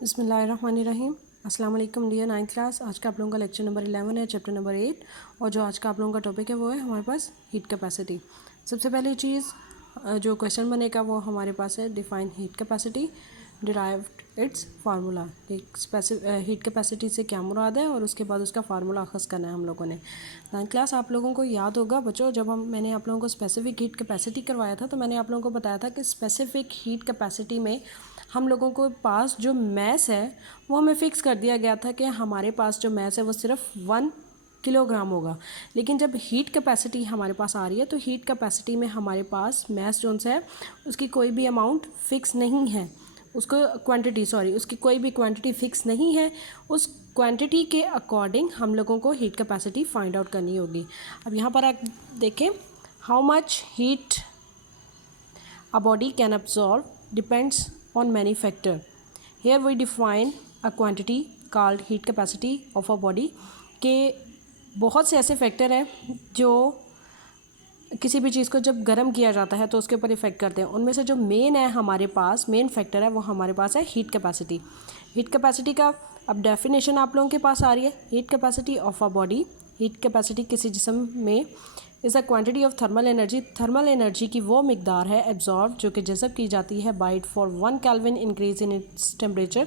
बिस्मिल्लाहिर्रहमानिर्रहीम। अस्सलाम वालेकुम डियर 9th क्लास। आज का आप लोगों का लेक्चर नंबर 11 है, चैप्टर नंबर 8। और जो आज का आप लोगों का टॉपिक है वो है हमारे पास हीट कैपेसिटी। सबसे पहली चीज़ जो क्वेश्चन बनेगा वो हमारे पास है define heat capacity, derived it's formula. Heat capacity से क्या मुराद है और उसके बाद उसका फार्मूला अखज़ करना है हम लोगों ने। 9th क्लास आप लोगों को याद होगा बच्चों, जब मैंने आप लोगों को स्पेसिफिक हीट कैपेसिटी करवाया था तो मैंने आप लोगों को बताया था कि स्पेसिफिक हीट कैपेसिटी में हम लोगों को पास जो मैस है वो हमें फ़िक्स कर दिया गया था कि हमारे पास जो मैस है वो सिर्फ 1 किलोग्राम होगा। लेकिन जब हीट कैपेसिटी हमारे पास आ रही है तो हीट कैपेसिटी में हमारे पास मैस जोन से है उसकी कोई भी अमाउंट फ़िक्स नहीं है, उसकी कोई भी क्वांटिटी फ़िक्स नहीं है। उस क्वांटिटी के अकॉर्डिंग हम लोगों को हीट कैपेसिटी फाइंड आउट करनी होगी। अब यहाँ पर आप देखें, how much heat a body can absorb depends on many factors. Here we define a quantity called heat capacity of a body के बहुत से ऐसे फैक्टर हैं जो किसी भी चीज़ को जब गर्म किया जाता है तो उसके ऊपर इफ़ेक्ट करते हैं। उनमें से जो मेन है हमारे पास, मेन फैक्टर है वो हमारे पास है हीट कैपेसिटी। हीट कैपेसिटी का अब डेफिनेशन आप लोगों के पास आ रही है। Heat capacity of a body, heat capacity किसी जिस्म में is a quantity of thermal energy. Thermal energy की वो मिकदार है एब्जॉर्ब जो कि जज़ब की जाती है by it for 1 kelvin increase in its temperature.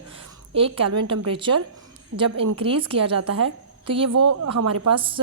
1 kelvin temperature जब इंक्रीज़ किया जाता है तो ये वो हमारे पास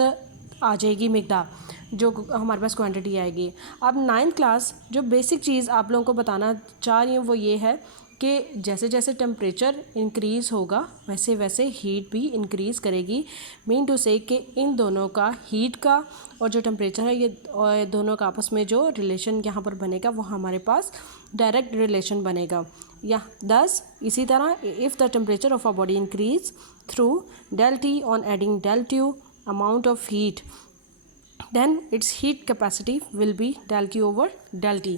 आ जाएगी मिकदार, जो हमारे पास क्वांटिटी आएगी। अब 9th क्लास जो बेसिक चीज़ आप लोगों को बताना चाह रही हूँ वो ये है कि जैसे जैसे टेम्परेचर इंक्रीज़ होगा वैसे वैसे हीट भी इंक्रीज़ करेगी। मीन टू से कि इन दोनों का, हीट का और जो टेम्परेचर है, ये दोनों का आपस में जो रिलेशन यहाँ पर बनेगा वो हमारे पास डायरेक्ट रिलेशन बनेगा। या दस इसी तरह if the temperature of a body increase through del T on adding del Q amount of heat then its heat capacity will be del Q over del T।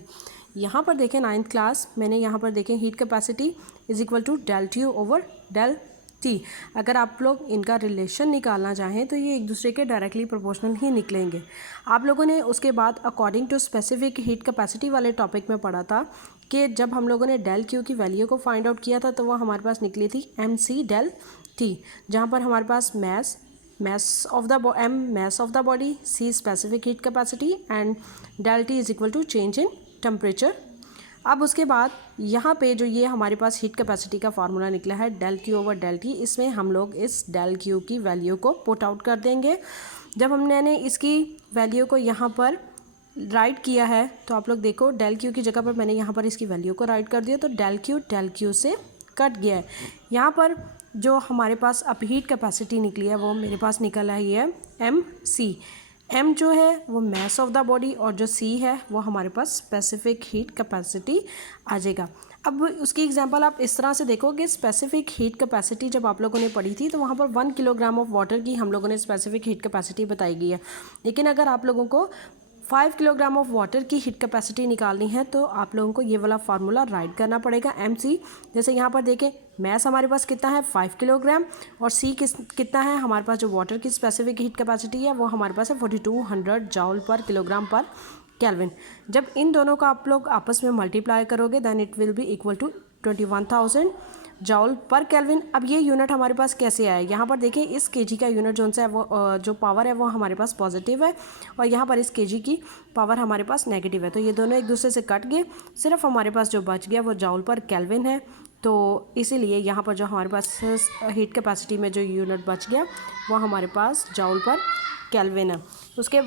यहाँ पर देखें 9th क्लास, मैंने यहाँ पर देखें heat capacity is equal to del Q over del T। अगर आप लोग इनका रिलेशन निकालना चाहें तो ये एक दूसरे के डायरेक्टली प्रोपोर्शनल ही निकलेंगे। आप लोगों ने उसके बाद according to specific heat capacity वाले टॉपिक में पढ़ा था कि जब हम लोगों ने del Q की वैल्यू को फाइंड आउट किया था तो वह हमारे पास निकली थी MC del T, जहाँ पर हमारे पास mass of the body, C specific heat capacity and del T is equal to change in temperature। अब उसके बाद यहाँ पे जो ये हमारे पास हीट कैपेसिटी का फार्मूला निकला है del Q over del T, इसमें हम लोग इस del Q की वैल्यू को पुट आउट कर देंगे। जब हमने इसकी वैल्यू को यहाँ पर राइट किया है तो आप लोग देखो del Q की जगह पर मैंने यहाँ पर इसकी वैल्यू को राइट कर दिया तो del Q से कट गया है। यहाँ पर जो हमारे पास अब हीट कैपेसिटी निकली है वो मेरे पास निकल आई है MC। M जो है वो मैस ऑफ द बॉडी और जो C है वो हमारे पास स्पेसिफिक हीट कैपेसिटी आ जाएगा। अब उसकी एग्जांपल आप इस तरह से देखो कि स्पेसिफिक हीट कैपेसिटी जब आप लोगों ने पढ़ी थी तो वहाँ पर 1 किलोग्राम ऑफ वाटर की हम लोगों ने स्पेसिफिक हीट कैपेसिटी बताई गई है। लेकिन अगर आप लोगों को 5 किलोग्राम ऑफ वाटर की हीट कैपेसिटी निकालनी है तो आप लोगों को ये वाला फार्मूला राइट करना पड़ेगा MC। जैसे यहाँ पर देखें मैस हमारे पास कितना है 5 किलोग्राम और C कितना है हमारे पास, जो वाटर की स्पेसिफिक हीट कैपेसिटी है वो हमारे पास है 4200 जॉल पर किलोग्राम पर केल्विन। जब इन दोनों का आप लोग आपस में मल्टीप्लाई करोगे then it will be equal to 21,000 joule per kelvin. अब ये यूनिट हमारे पास कैसे आए, यहाँ पर देखें इस केजी का यूनिट जो है वो जो पावर है वो हमारे पास पॉजिटिव है और यहाँ पर इस केजी की पावर हमारे पास नेगेटिव है, तो ये दोनों एक दूसरे से कट गए। सिर्फ हमारे पास जो बच गया वो जॉल पर केल्विन है, तो इसीलिए यहाँ पर जो हमारे पास हीट कैपेसिटी में जो यूनिट बच गया वो हमारे पास जॉल पर केल्विन है। उसके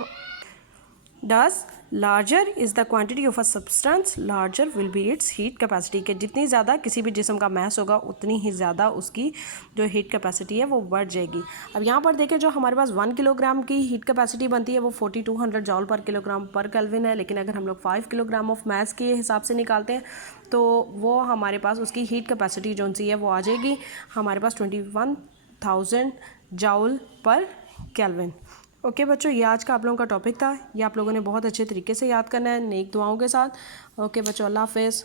दस larger is the quantity of a substance larger will be it's heat capacity के जितनी ज़्यादा किसी भी जिस्म का मैस होगा उतनी ही ज़्यादा उसकी जो हीट कैपेसिटी है वो बढ़ जाएगी। अब यहाँ पर देखें जो हमारे पास 1 किलोग्राम की हीट कैपेसिटी बनती है वो 4200 जॉल पर किलोग्राम पर केल्विन है। लेकिन अगर हम लोग 5 किलोग्राम ऑफ मैस के हिसाब से निकालते हैं तो वो हमारे पास उसकी हीट कैपेसिटी जो सी है वो आ जाएगी हमारे पास 21,000 जॉल पर केल्विन। ओके बच्चों, ये आज का आप लोगों का टॉपिक था। ये आप लोगों ने बहुत अच्छे तरीके से याद करना है नेक दुआओं के साथ। ओके बच्चों, अल्लाह हाफ़िज़।